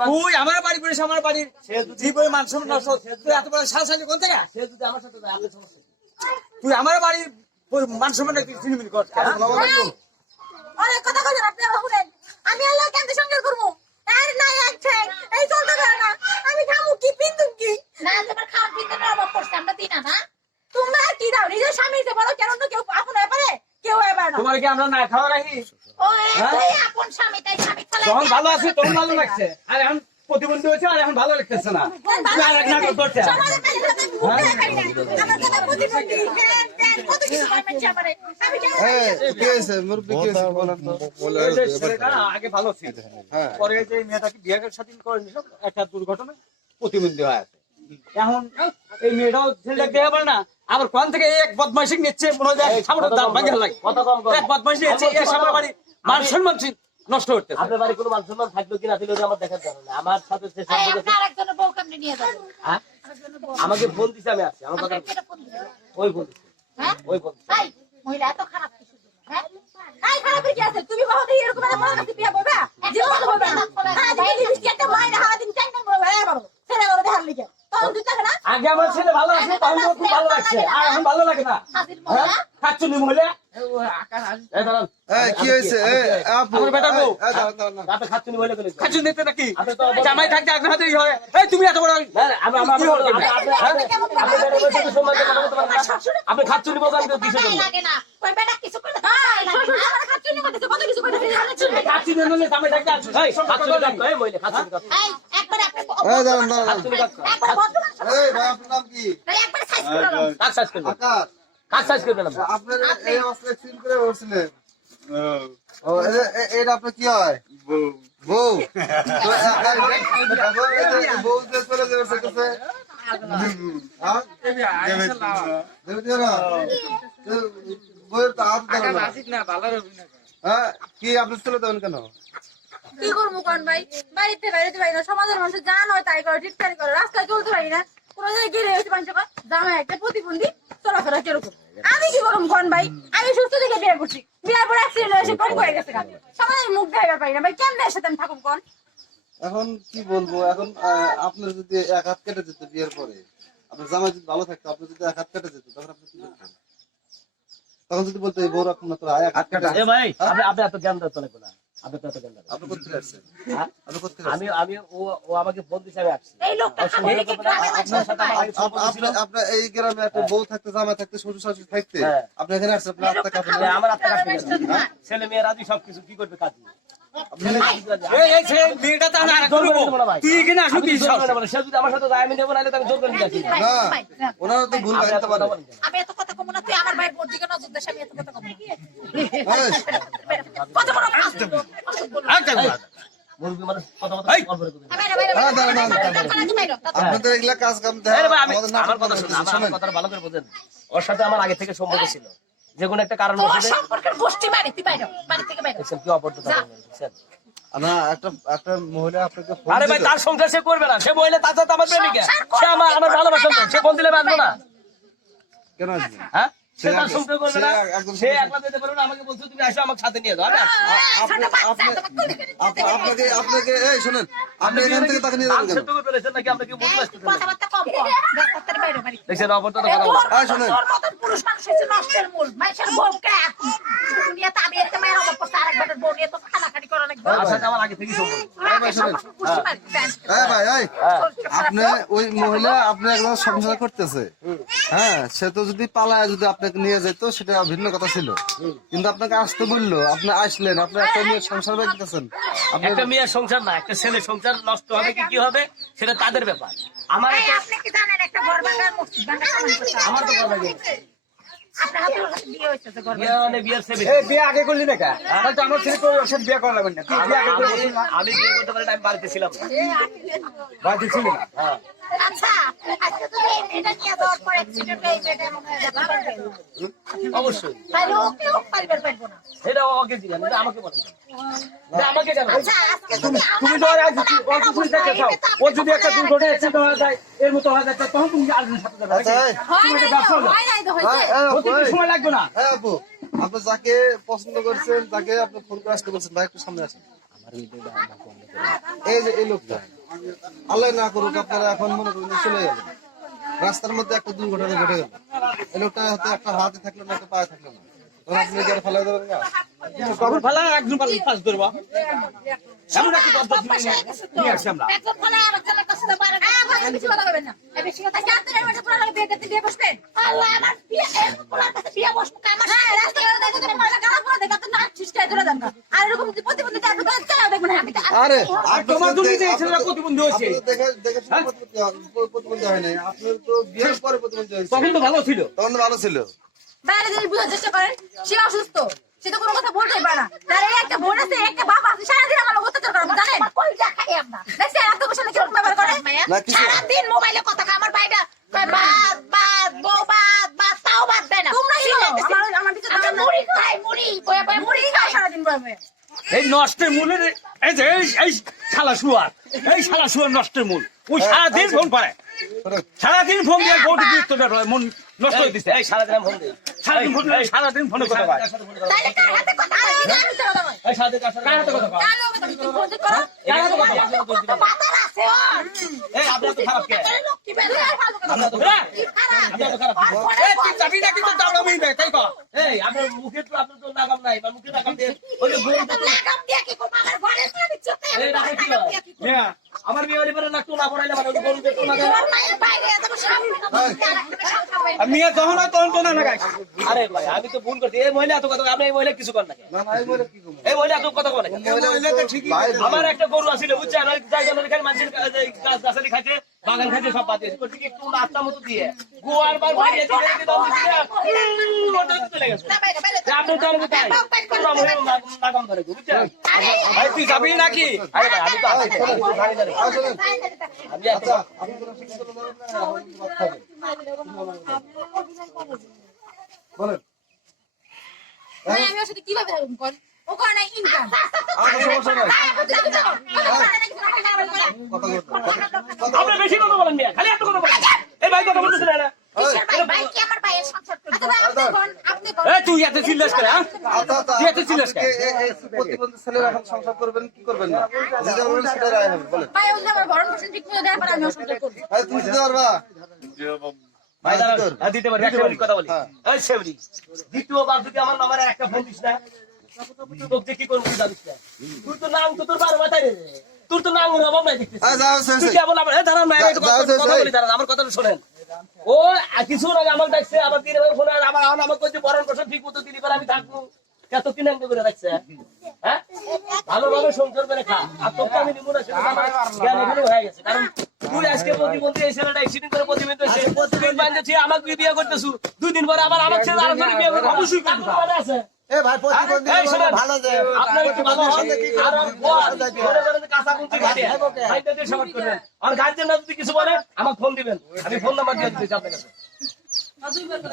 তুই আমার বাড়ি করিস আমার বাড়ির। সে যদি- তুই বই মান সম্মান নষ্ট। তুই এত বড় সাল সালি কোন থেকে? সে যদি আমার সাথে আপনার সমস্যা তুই আমার বাড়ির ওই মান সম্মান চিনিমিনি কর। অনেক কথা বলেন আপনি আমার আমি আল্লাহ কেন সঙ্গে করব? আর নাই এক ঠ্যাং এই চলতে পারে না। আমি খামু কি পিন্দু কি? না তোমার খাওয়ার পিন্দের অভাব করছে আমরা দিই না না। তোমরা কি দাও? নিজের স্বামীকে বলো কেন অন্য কেউ আপন হয়ে পারে কেউ হয়ে পারে না। তোমার কি আমরা না খাওয়া রাখি? ও যখন ভালো আছে তখন ভালো লাগছে? আর এখন প্রতিবন্ধী হয়েছে আর এখন ভালো লাগতেছে না। তুই আর এক নাটক করছে হ্যাঁ, হ্যাঁ, কত কিছু হয় মানুষে আগে ভালো ছিল। হ্যাঁ। পরে যে মেয়েটাকে বিয়ে করে নিল একটা দুর্ঘটনা প্রতিবন্ধী হয়ে এখন এই মেয়েটাও ছেলেটাকে দেওয়া পারে না আবার কোন থেকে এক বদমাইশি নিচ্ছে? মনে হয় দাম ভাঙে লাগে। এক বদমাইশি নিচ্ছে আমি বলছি, বাড়ি মান সম্মান নষ্ট করতে আপনার বাড়ি কোনো থাকল কিনা দিলে আমার দেখার জানা না। আমার সাথে সে হ্যাঁ? আমাকে ফোন দিছে আমি আসছি আমার কথা? ওই ফোন দিছে। হ্যাঁ? ওই ফোন মহিলা এত খারাপ কিছু হ্যাঁ? আগে আমার ছেলে ভালো আছে ভালো লাগছে। আর এখন ভালো লাগে না। হ্যাঁ? মহিলা? কি হয়েছে? জামাই থাকতে আপনার হাতে হয়। তুমি এত বড় না, না, আমি- আমি- কি আপনি- খাচ্ছুনি একবারে আপনি এই, দাঁড়ান, দাঁড়ান। খাচ্ছুনি কাটতো। একবারে ভদ্রমান সব- এই ভাই আপনার নাম কি সাইজ করে। কাজ কাজ। আপনার এই করে ও এটা কি হয় বউ বউ যে চলে যাবে সেটাতে হ্যাঁ? হ্যাঁ কি আপনি চলে কেন কি করব কোন ভাই বাড়িতে বাইরে পারি না সমাজের মানুষের জান হয় তাই করে ঠিক তাই করে রাস্তায় চলতে পারি না কোনো জায়গায় গেলে মানুষ জামাই একটা প্রতিবন্ধী চলাফেরা কীরকম আমি কি করব কোন ভাই? আমি সুস্থ থেকে বিয়ে করছি। বিয়ের পর অ্যাক্সিডেন্ট হয়েছে কোন করে গেছে মুখ দেখা পাই না ভাই কেমন সাথে আমি থাকুন কোন? এখন কি বলব এখন আহ, আপনার যদি এক হাত কেটে যেত বিয়ের পরে আপনার জামাই যদি ভালো থাকতো আপনি যদি এক হাত কেটে যেত তখন আপনি কি করতেন তখন যদি বলতো বড় বউ তো এক হাত কাটা এ ভাই, আপনি- আপনি এত জ্ঞান দেওয়া চলে না। হ্যাঁ? আমি ও আমাকে আসছি। আপনার এই গ্রামে একটা বউ থাকতে থাকতে শ্বশুর শাশুড়ি থাকতে। আপনি এখানে আসছেন আপনি আত্মা কাঁপেন আমার আত্মা কাটতে? ছেলে মেয়ে রাজি সবকিছু কি করবে কাজ এই এই ছেলে মেয়েটা তো না করব তুই এখানে আসো কি সব। সে যদি আমার সাথে আমি এত কথা বোর দিকে নজর আমি এত কথা কত বড়। ওর সাথে আমার আগে থেকে সম্পর্ক ছিল। যে কোনো একটা কারণ সম্পর্কের গোষ্ঠী বাড়ি বাইরে বাড়ি থেকে বাইরে কি না একটা একটা মহিলা আপনাকে আরে ভাই তার সংসার সে করবে না। সে বইলে তার সাথে আমার প্রেমিকা। সে আমার আমার ভালোবাসা সে ফোন দিলে বাঁধবো না। কেন আসবে? হ্যাঁ? সে তার এক- করবে না। সে একলা যেতে পারবে না আমাকে বলছো তুমি আসো আমাকে সাথে নিয়ে যাও আমি আসছি। আপনি আপনি আপনি- আপনাকে আপনাকে এই শুনেন আপনি এখান থেকে তাকে নিয়ে যাবেন কেন? সেদ্ধ করে নাকি আপনাকে এই, কথাবার্তা কম যা, তাড়াতাড়ি বাইরে বাড়ি দেখছেন অপরটা তো কথা তোর বলে। তোর মতন পুরুষ মানুষ হচ্ছে নষ্টের মূল মানুষের বউকে। দুনিয়াতে আমি একটা মায়ের অভাব করছে বউ নিয়ে তো আপনি ওই মহিলা আপনি একদম সংসার করতেছে। হ্যাঁ সে তো যদি পালায় যদি আপনাকে নিয়ে যেত সেটা ভিন্ন কথা ছিল। কিন্তু আপনাকে আসতে বলল আপনি আসলেন আপনি একটা নিয়ে সংসার আপনি একটা মেয়ের সংসার না একটা ছেলের সংসার নষ্ট হবে কি কি হবে সেটা তাদের ব্যাপার। আমার আপনি কি জানেন একটা ঘর ভাঙার মসজিদ ভাঙার কামান করতে হয়? আমার তো আমি বিয়ে করতে পারি আমি বাড়িতে ছিলাম। বাড়িতে ছিলাম ছিলি না? হ্যাঁ। আচ্ছা হয়ে হয়ে অবশ্যই। এটা ওকে জিজ্ঞাসা এটা আমাকে বলেন আমাকে জানো আচ্ছা তুমি খাও। ও যদি একটা দুর্ঘটনা অ্যাক্সিডেন্ট হয়ে যায় এর মতো হয়ে যায় তখন তুমি আরেকজনের সাথে যাবে আচ্ছা। হয় তুমি নাই ব্যবসা হলো। হয়। সময় লাগবে না? হ্যাঁ আপু। আপনি যাকে পছন্দ করছেন তাকে আপনি ফোন করে আসতে বলছেন ভাই একটু সামনে আসেন। এই যে এই লোকটা। আল্লাহ না করুক আপনারা এখন মনে করুন চলে যাবেন রাস্তার মধ্যে একটা দুর্ঘটনা ঘটে গেল এই লোকটা হয়তো একটা হাতে থাকল না একটা পায়ে থাকল না তখন আপনি কি আর ফেলা দেবেন ফেলা একজন ধরবা নিয়ে আমরা একজন কাছে। হ্যাঁ, আচ্ছা, পুরো বিয়ে করতে বিয়ে বসবেন? আল্লাহ আমার বিয়ে কাছে বিয়ে বসবো আমার হ্যাঁ, কারা ধরে দেন না। আর এরকম প্রতিবন্ধী থাকবে, তাহলে চালাও দেখবেন, আমি আরে আর তোমার দুর্নীতি এই ছেলেরা প্রতিবন্ধী হয়েছে? আপনি তো দেখে দেখে শুনে প্রতিবন্ধী হয়- নাই। আপনার তো বিয়ের পরে প্রতিবন্ধী হয়েছে। তখন তো ভালো ছিল। তখন ভালো ছিল। বাইরে জিনিস বোঝার চেষ্টা করেন সে অসুস্থ। সে তো কোনো কথা বলতেই পারে না। তার একটা বোন আছে একটা বাপ আছে সারাদিন আমার লোক অত্যাচার করে জানেন? আমরা কীরকম ব্যবহার করে? সারাদিন মোবাইলে কথা আমার কয় বাদ বাদ বউ বাদ বাদ তাও বাদ দেয় না। তোমরা আমার আমার পিছনে আমরা দাঁড়ান না। মুড়ি খাই মুড়ি কয়ে কয়ে মুড়ি খাও সারাদিন বয়ে বয়ে। এই নষ্টের মূলের এই যে এই এই শালা শুয়ার এই শালা শুয়ার নষ্টের মূল ওই সারাদিন ফোন করে সারাদিন ফোন দিয়ে বউটি গুরুত্ব দেয় মন নষ্ট হয়ে দিচ্ছে এই সারাদিন ফোন দিই সারাদিন ফোন সারাদিন ফোনে কথা কয় তাইলে কার হাতে কথা আরে, কয়? ওই যে আমি মিথ্যা কথা বলি। এই সারাদিন কার হাতে কথা ঠিক করো। এই কার সাথে কথা ওর। এই আপনার তো খারাপ কে হয়। আপনার তো। খারাপ কি? আপনার তো খারাপ এই তুই যাবি নাকি তো দাঁড়াবি না তাই কর এই আপনার মুখে তো আপনার তো নাগাম নাই বা মুখে দিয়ে লাগাম দিয়ে কি? আমার বিয়ে হলে পরে না টোনা পড়াইলে মানে টোনা দেয়। আর যখন হয় তখন ভাই আমি তো ভুল করছি। এই মহিলা এত কথা আপনি এই মহিলা কিছু করেন না কেন? না না এই মহিলা এত কথা বলে কেন? মহিলা তো ঠিকই আমার একটা গরু আছিল বুঝছেন? ওই জায়গা খাই মানুষের গাছ গাছালি খাইছে। বাগান খাইছে সব বাদ দিয়েছে কি একটু নাস্তা মতো দিয়ে। গোয়ার বার বাইরে দিয়ে দিয়ে দম দিয়ে চলে গেছে। না, বাইরে, বাইরে, আপনি তো আমাকে তাই নাগাম ধরে গো, বুঝছেন? ভাই তুই যাবি নাকি? আরে ভাই আমি তো আছি আমি আমি আচ্ছা আপনি কোনো খাবেন বলেন। আমি ওর সাথে কীভাবে থাকব কোন? ও করে না income। আমার তো। সমস্যা নাই ও করে না কিছু না, খালি গালাগালি করে। কথা বলতে আপনি বেশি কথা বলেন মিয়া খালি এত কথা বলেন। এই ভাই কথা বলতেছেন না? আচ্ছা তুই এত চিল্লাস করে হ্যাঁ? আচ্ছা আচ্ছা তুই এত চিল্লাস আপনি কি এই- এই প্রতিবন্ধী ছেলেরা এখন সংসার করবেন কি করবেন না? যেটা বলবেন সেটা রায় হবে বলেন। তুমি দিতে পারবা? হ্যাঁ, দ্বিতীয়বার যদি আমার নাম্বারে একটা ফোন দিস না তোকে কি করব জানিস না তুই তো নাম তো তোর বারো মাথায় রে তোর তো নাম অভাব নাই দেখতেছিস আরে যাও শেষ তুই কেবল আমার- দাঁড়ান ভাই, একটু কথা- যাও, কথা যাও। বলি, দাঁড়ান, আমার কথাটা শোনেন। ও কিছু আগে আমাকে ডাকছে, আমার দিনের বেলা আর আমার আমার আমাকে কইছে, বরণ পোষণ ঠিক মতো দিলি আমি থাকব। এত কি নাঙ্গি করে রাখছে, হ্যাঁ? ভালোভাবে সংসার করে খা। আর তোকে আমি নিবো না, সেটা তো আমার জ্ঞান এখনও হয়ে গেছে। কারণ তুই আজকে প্রতিবন্ধী, এই ছেলেটা accident করে প্রতিবন্ধী হয়েছে। তুই আমাকে বিয়ে করতেছু। দুই দিন পরে আবার আমাকে ছেড়ে আরেকজনের বিয়ে করবি। অবশ্যই আছে? এ ভাই প্রতিবন্ধী ভালো যে। আপনার একটু ভালো মনে করেন যে কাঁচা কুঞ্চি ঘাটে, ভাইটা দিয়ে করবেন। আর গার্জেন যদি কিছু বলে আমাকে ফোন দিবেন। আমি ফোন নাম্বার দিয়ে দিচ্ছি আপনার কাছে।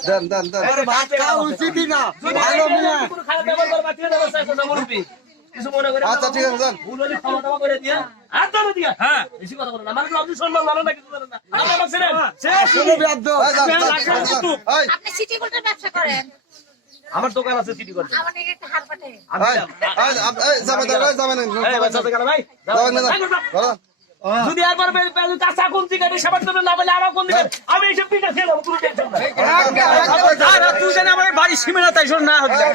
দেন দেন দেন। ভাত খাওয়া উচিতই না ভালো মিয়া। কোনো খারাপ ব্যবহার করে বাতিল দেওয়ার চেষ্টা করছে মুরব্বি কিছু করে আচ্ছা, ঠিক আছে, করে দিয়ে। দিয়া। হ্যাঁ। আমার। কিন্তু। এই, আপনি সিটি গোল্ডের ব্যবসা করেন। আমার দোকান আছে সিটি করতে আমার একটা হাত ভাই ধরো। যদি একবার কাঁচা কোন দিকে সেবার জন্য না বলে আমার কোন দিকে আমি এইসব পিঠা খেয়ে যাব টেনশন তুই আমার বাড়ি সীমানা তাই শোন না হতে